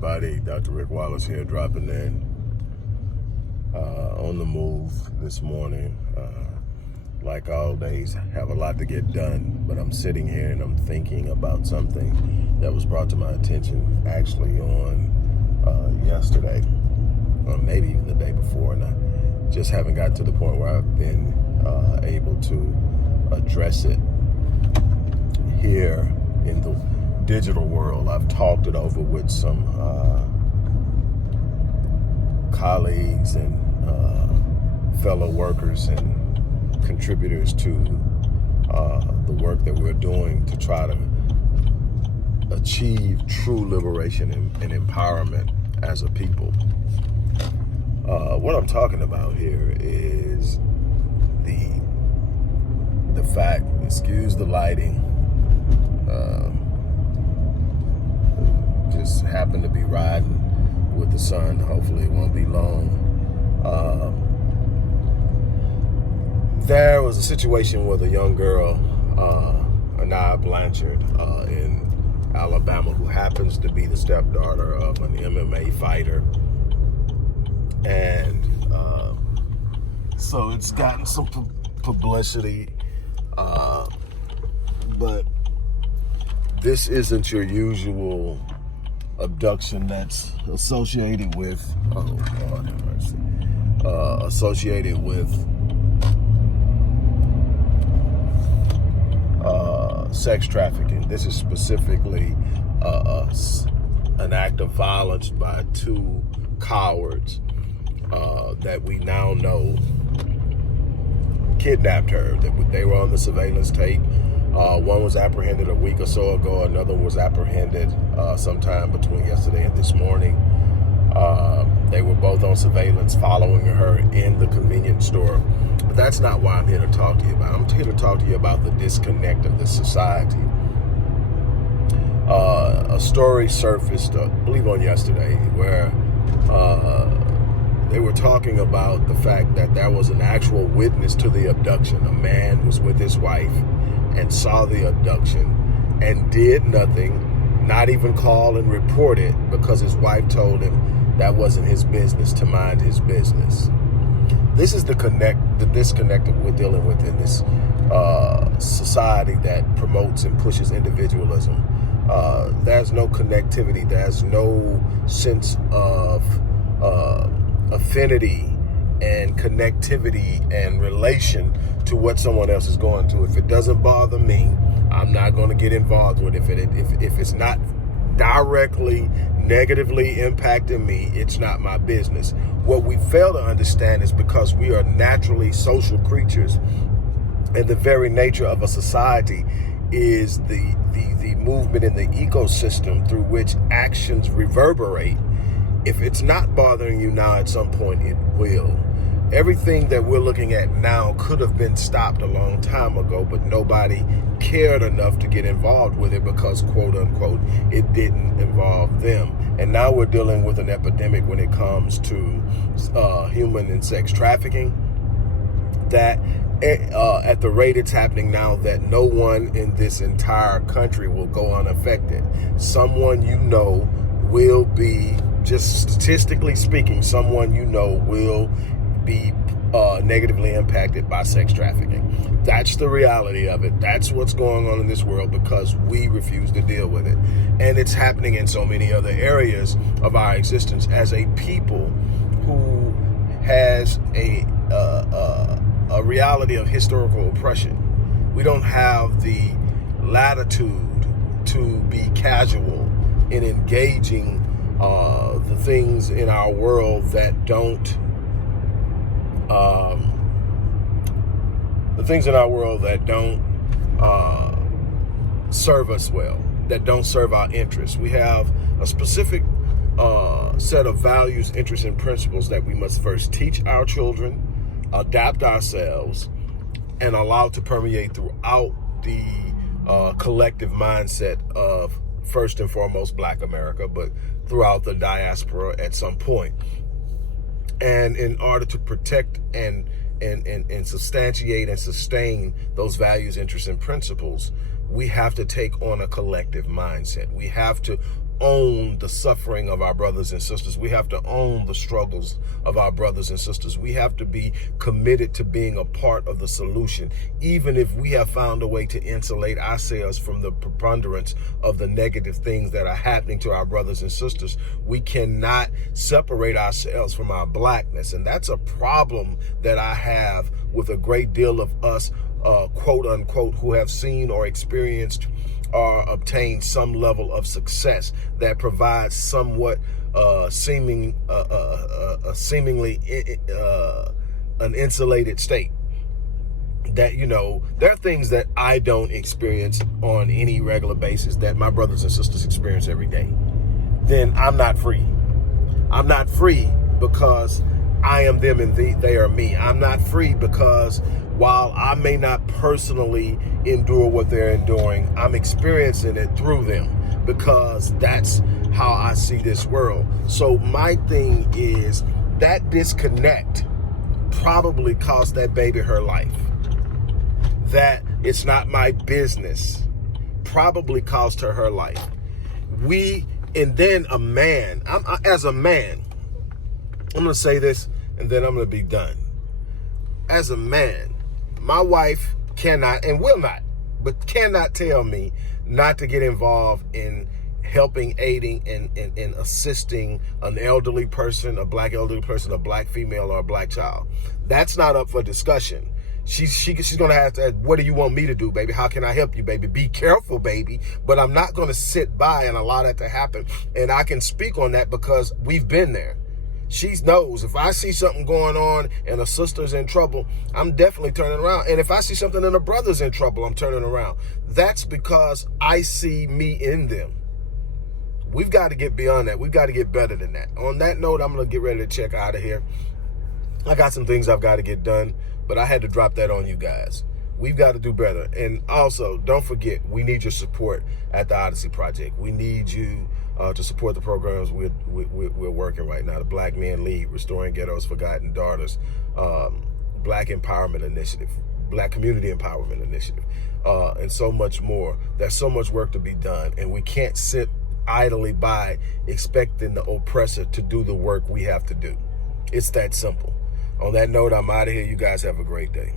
everybody. Dr. Rick Wallace here, dropping in on the move this morning. Like all days, have a lot to get done, but I'm sitting here and I'm thinking about something that was brought to my attention actually on yesterday, or maybe even the day before, and I just haven't got to the point where I've been able to address it here in the digital world. I've talked it over with some colleagues and fellow workers and contributors to the work that we're doing to try to achieve true liberation and empowerment as a people. What I'm talking about here is the fact, excuse the lighting, just happened to be riding with the sun. Hopefully it won't be long. There was a situation with a young girl, Aniah Blanchard, in Alabama, who happens to be the stepdaughter of an MMA fighter. And so it's gotten some publicity, but this isn't your usual abduction that's associated with, oh Lord have mercy, associated with sex trafficking. This is specifically an act of violence by two cowards that we now know kidnapped her. They were on the surveillance tape. One was apprehended a week or so ago. Another was apprehended sometime between yesterday and this morning. They were both on surveillance following her in the convenience store. But that's not why I'm here to talk to you about. I'm here to talk to you about the disconnect of this society. A story surfaced, I believe on yesterday, where they were talking about the fact that there was an actual witness to the abduction. A man was with his wife and saw the abduction and did nothing, not even call and report it, because his wife told him that wasn't his business, to mind his business. This is the disconnect that we're dealing with in this society that promotes and pushes individualism. There's no connectivity. There's no sense of affinity and connectivity and relation to what someone else is going through. If it doesn't bother me, I'm not going to get involved with it. If it's not directly negatively impacting me, it's not my business. What we fail to understand is because we are naturally social creatures, and the very nature of a society is the movement in the ecosystem through which actions reverberate. If it's not bothering you now, at some point it will. Everything that we're looking at now could have been stopped a long time ago, but nobody cared enough to get involved with it because, quote unquote, it didn't involve them. And now we're dealing with an epidemic when it comes to human and sex trafficking, that at the rate it's happening now, that no one in this entire country will go unaffected. Someone you know will be, just statistically speaking, someone you know will be negatively impacted by sex trafficking. That's the reality of it. That's what's going on in this world because we refuse to deal with it. And it's happening in so many other areas of our existence as a people who has a reality of historical oppression. We don't have the latitude to be casual in engaging the things in our world that don't serve us well, that don't serve our interests. We have a specific set of values, interests, and principles that we must first teach our children, adapt ourselves, and allow to permeate throughout the collective mindset of, first and foremost, Black America, but throughout the diaspora at some point. And in order to protect and substantiate and sustain those values, interests, and principles, we have to take on a collective mindset. We have to own the suffering of our brothers and sisters. We have to own the struggles of our brothers and sisters. We have to be committed to being a part of the solution, even if we have found a way to insulate ourselves from the preponderance of the negative things that are happening to our brothers and sisters. We cannot separate ourselves from our blackness. And that's a problem that I have with a great deal of us, quote unquote, who have seen or experienced or obtained some level of success that provides somewhat seemingly an insulated state. That, you know, there are things that I don't experience on any regular basis that my brothers and sisters experience every day. Then I'm not free. I'm not free because I am them and they are me. I'm not free because while I may not personally endure what they're enduring, I'm experiencing it through them because that's how I see this world. So my thing is that disconnect probably cost that baby her life. That it's not my business probably cost her life. And then a man, as a man, I'm going to say this and then I'm going to be done. As a man, my wife cannot and will not, but cannot tell me not to get involved in helping, aiding, and assisting an elderly person, a black elderly person, a black female, or a black child. That's not up for discussion. She's going to have to ask, what do you want me to do, baby? How can I help you, baby? Be careful, baby. But I'm not going to sit by and allow that to happen. And I can speak on that because we've been there. She knows if I see something going on and a sister's in trouble, I'm definitely turning around. And if I see something and a brother's in trouble, I'm turning around. That's because I see me in them. We've got to get beyond that. We've got to get better than that. On that note, I'm going to get ready to check out of here. I got some things I've got to get done, but I had to drop that on you guys. We've got to do better. And also, don't forget, we need your support at the Odyssey Project. We need you to support the programs we're working right now. The Black Men Lead, Restoring Ghettos Forgotten Daughters, Black Empowerment Initiative, Black Community Empowerment Initiative, and so much more. There's so much work to be done, and we can't sit idly by expecting the oppressor to do the work we have to do. It's that simple. On that note, I'm out of here. You guys have a great day.